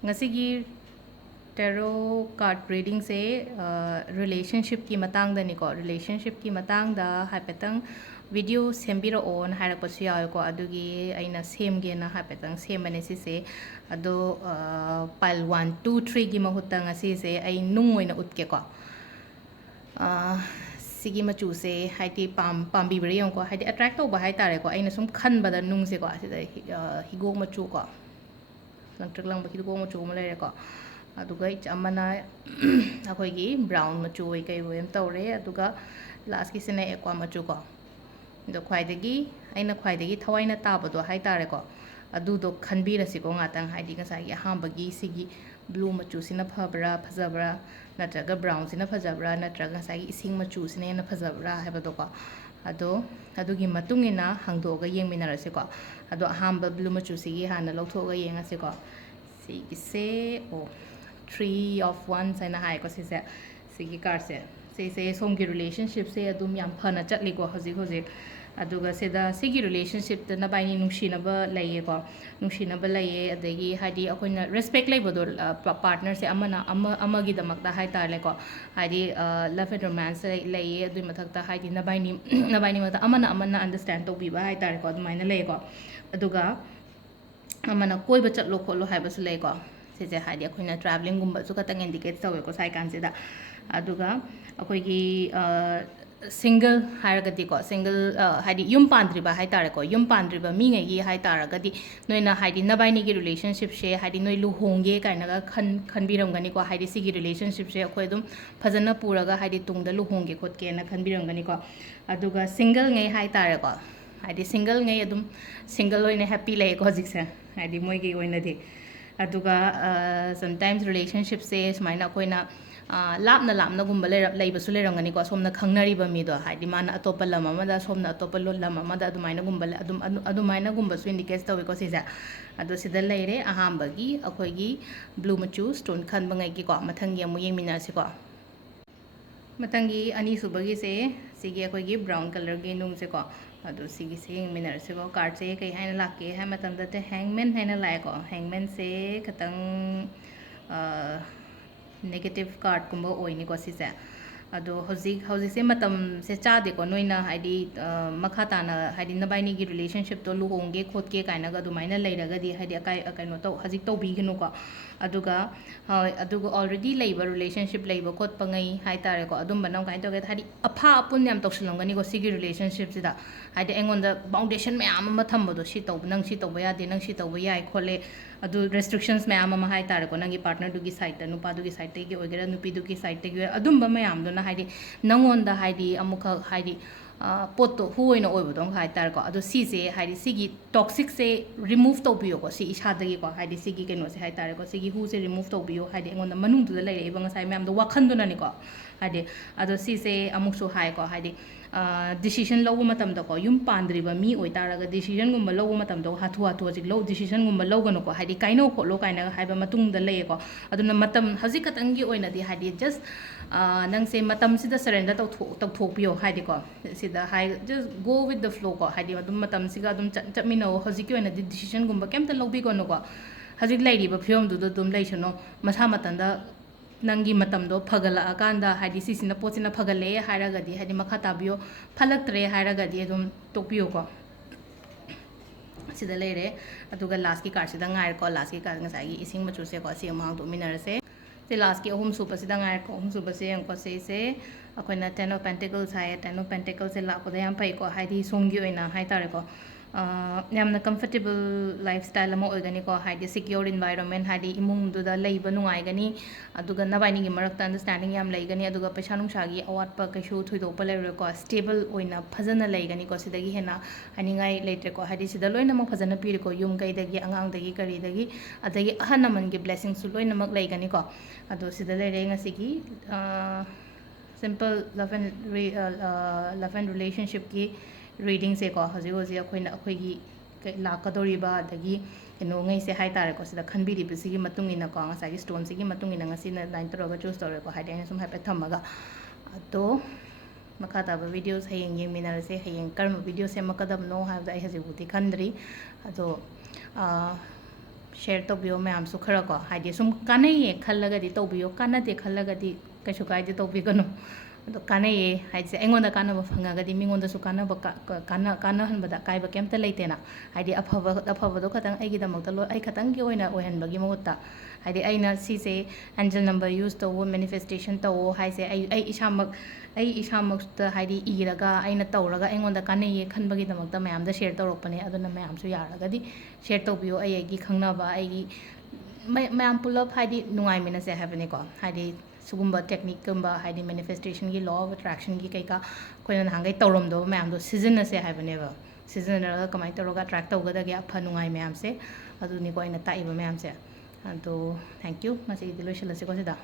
Ngasigi tarot card reading se relationship ki matang da ni ko relationship ki matang da haipetang video sembiro on haira pasu ya ko adugi aina sem ge na haipetang sem ane si se ado pile 1 2 3 gi mahutang asi se ai nung oina utke ko sigi machu se haiti pam bi bari ko haiti attract to ba hai tare ko aina sum khan ba da nung se ko asi da higo machu ko lang trak lang ba higo machu ma le ko aduga amana akhoi gi brown machu oi kai wem tawre aduga last ki sene aqua machu ko do khwai dagi aina khwai dagi thawaina taba do hai tare ko adu do khanbi rasi ko ngatang haidi nga sai ha bagi sigi blue machu sina phabra phajabra natraga brown sina phajabra natraga sai ising machu sina na phajabra haiba do ko ado adugi matungina hangdoga yengminarase ko ado ahamba blue machu sigi hana lokthoga yengase ko sigi se o 3 of wands and hai ko se sigi card se somgi relationship se adum yam phana chatli ko hoji hoji aduga se da sigi relationship ta na bai ni nungshina ba laiye ko nungshina ba laiye adagi hadi akoina respect lai bodo partner se ama gi damak da hai tar le ko hadi love and romance laiye adu mathak ta hadi na bai ni ma amana understand to bi ba hai tar ko adumaina laiye ko aduga amana koi ba chatlo kholo hai ba su lai ko se hadi akoina traveling gumba su katang indicate tawe ko sai kan se da aduga akoigi single hairagati ko single hadi yum pandri ba hai tare ko yum pandri ba mi ngai gi hai taragadi noina hadi nabai ni gi relationship she hadi noi lu hongge kaina ga khan biram gani ko hadi sigi relationship she akoi dum phajana puraga hadi tungda lu hongge khot ke na khan biram gani ko aduga single ngai hai tare ko hadi single ngai adum single oine happy lai ko jikse hadi moi gi oina di aduga sometimes relationship se smaina koina lapna gumba lei basu le rangani ko somna khangnari ba mi do haidi mana atopa lama ma da somna atopa lo lama ma da adumaina gumba adumaina gumba su indicate tawi ko sija adu sida leire ahamba gi akoi gi blue machu stone khan bangai gi ko mathangi amu yemina si ko matangi ani subagi se sigi akoi gi brown color gi nung se ko adu sigi se yemina se ko card se kai haina lakke ha matam da te hangman haina lai ko hangman se khatang negative card kumba oini ko si se ado hoji se matam se cha de ko noina haidi makha ta na haidi na bai ni gi relationship to lu hongge khot ke kaina ga du maina leiraga di haidi akai no to haji to bi ginu ko aduga already labor relationship labor khot pangai hai tare ko adum banam kai to ge haidi apha apun yam toksilong gani ko sigi relationship sida haidi engon da foundation mayam ma thambo do si to nang si to ba ya de nang si to ba ya khole adu restrictions mayam ma hai tare ko nangi partner du gi side ta nupa du gi side te gi ogera nupi du gi side te gi adum ba mayam do na haidi nangon da haidi amukha haidi poto huoina oibodong hai tar ko adu si se haidi sigi toxic se remove to biyo ko si isha dagi ko haidi sigi keno se hai tar ko sigi hu se remove to biyo haidi engon da manung du da lai ibang sai mayam do wakhan do na ni ko haidi adu si se amuk so hai ko haidi decision logo matam da ko yum pandri ba mi oi taraga decision gumba logo matam do hatu ji lo decision gumba logo no ko haidi kaino ko lo kaina hai ba matung da lai ko aduna matam haji katangi oina di haidi just nang se matam sida surrender to thokpiyo haidi ko sida hai just go with the flow ko haidi adum matam siga adum chapmino haji ki oina di decision gumba kemta lobi ko no ko haji lairi ba film du dum lai chano masa matanda nangi matam do phagala akanda haidi sisina pochina phagale hairaga di haidi makha tabiyo phalaktre hairaga di adum tokpiyo ko sida leire aduga last ki card sida ngai ko last ki card ngasai gi ising machu se ko si amang do minarase se last ki ahum supa sida ngai ko ahum supa se ang ko se akoina 10 of pentacles hai 10 of pentacles se la ko da yam pai ko haidi songi oina hai tare ko yamna comfortable lifestyle ama oigani ko haidi secure environment haidi imung du da leiba nungai gani aduga nabaini gi marak understanding yam leigani aduga paisa nungsa gi awat pa kaishu thuido pa leiro ko stable oina phajana leigani ko sidagi hena haningai leitre ko haidi sida loina mak phajana pir ko yum kai dagi angang dagi kari dagi adagi ahanaman gi blessings su loina mak leigani ko adu sida leire ngasi gi simple love and relationship ki reading se ko haji hoji akoina akoigi lakadoriba adagi eno ngai se hai tare ko sida khanbiri bisigi matungina ko ngasagi stone sigi matungina ngasi na 9 toroga choose tore ko haide sum hape thamaga to makata ba videos hayeng yeng minara se hayeng karma video se makadam no ha da haji buti khandri ado share ꯇꯧꯕꯤꯌꯣ ꯃꯌꯥꯝꯁꯨ ꯈꯔ ꯀꯣ ꯍꯥꯏꯗꯤ ꯁꯨꯝ ꯀꯥꯟꯅꯩꯌꯦ ꯈꯜꯂꯒꯗꯤ ꯇꯧꯕꯤꯌꯣ ꯀꯥꯟꯅꯗꯦ ꯈꯜꯂꯒꯗꯤ ꯀꯩꯁꯨ ꯀꯥꯏꯗꯦ ꯇꯧꯕꯤꯒꯅꯨ ꯑꯗꯣ ꯀꯥꯟꯅꯩꯌꯦ ꯍꯥꯏꯁꯦ ꯑꯩꯉꯣꯟꯗ ꯀꯥꯟꯅꯕ ꯐꯪꯉꯒꯗꯤ ꯃꯤꯉꯣꯟꯗꯁꯨ ꯀꯥꯟꯅꯍꯟꯕꯗ ꯑꯀꯥꯏꯕ ꯀꯩꯝꯇ ꯂꯩꯇꯦꯅ ꯍꯥꯏꯗꯤ ꯑꯐꯕꯗꯣ ꯈꯇꯪ ꯑꯩꯒꯤꯗꯃꯛꯇ ꯑꯩ ꯈꯇꯪꯒꯤ ꯑꯣꯏꯅ ꯑꯣꯏꯍꯟꯕꯒꯤ ꯃꯍꯨꯠꯇ ꯍꯥꯏꯗꯤ ꯑꯩꯅ ꯁꯤꯁꯦ ꯑꯦꯟꯖꯦꯜ ꯅꯝꯕꯔ ꯌꯨꯁ ꯇꯧꯋꯣ ꯃꯦꯅꯤꯐꯦꯁꯇꯦꯁꯟ ꯇꯧꯋꯣ ꯍꯥꯏꯁꯦ ꯑꯩ ꯏꯁꯥꯃꯛꯇ ꯍꯥꯏꯗꯤ ꯏꯔꯒ ꯑꯩꯅ ꯇꯧꯔꯒ ꯑꯩꯉꯣꯟꯗ ꯀꯥꯟꯅꯩꯌꯦ ꯈꯟꯕꯒꯤꯗꯃꯛꯇ ꯃꯌꯥꯝꯗ ꯁꯦꯌꯔ ꯇꯧꯔꯛꯄꯅꯦ ꯑꯗꯨꯅ ꯃꯌꯥꯝꯁꯨ ꯌꯥꯔꯒꯗꯤ ꯁꯦꯌꯔ ꯇꯧꯕꯤꯌꯣ ꯑꯩꯒꯤ ꯈꯪꯅꯕ ꯑꯩꯒꯤ ꯃꯌꯥꯝ ꯄꯨꯜꯂꯞ ꯍꯥꯏꯗꯤ ꯅꯨꯡꯉꯥꯏꯃꯤꯟꯅꯁꯦ ꯍꯥꯏꯕꯅꯤꯀꯣ ꯍꯥꯏꯗꯤ ꯁꯤꯒꯨꯝꯕ ꯇꯦꯛꯅꯤꯛꯀꯨꯝꯕ ꯍꯥꯏꯗꯤ ꯃꯦꯅꯤꯐꯦꯁꯇꯦꯁꯟꯒꯤ ꯂꯣ ꯑꯣꯐ ꯑꯦꯇ꯭ꯔꯦꯛꯁꯟꯒꯤ ꯀꯩꯀꯥ ꯑꯩꯈꯣꯏꯅ ꯅꯍꯥꯟꯈꯩ ꯇꯧꯔꯝꯗꯕ ꯃꯌꯥꯝꯗꯣ ꯁꯤꯖꯤꯟꯅꯁꯦ ꯍꯥꯏꯕꯅꯦꯕ ꯁꯤꯖꯤꯟꯅꯔꯒ ꯀꯃꯥꯏꯅ ꯇꯧꯔꯒ ꯑꯦꯇ꯭ꯔꯦꯛ ꯇꯧꯒꯗꯒꯦ ꯑꯐ ꯅꯨꯡꯉꯥꯏ ꯃꯌꯥꯝꯁꯦ ꯑꯗꯨꯅꯤꯀꯣ ꯑꯩꯅ ꯇꯥꯛꯏꯕ ꯃꯌꯥꯝꯁꯦ ꯑꯗꯣ ꯊꯦꯡꯛ ꯌꯨ ꯉꯁꯤꯒꯤꯗꯤ ꯂꯣꯏꯁꯤꯜꯂꯁꯤꯀꯣ ꯁꯤꯗ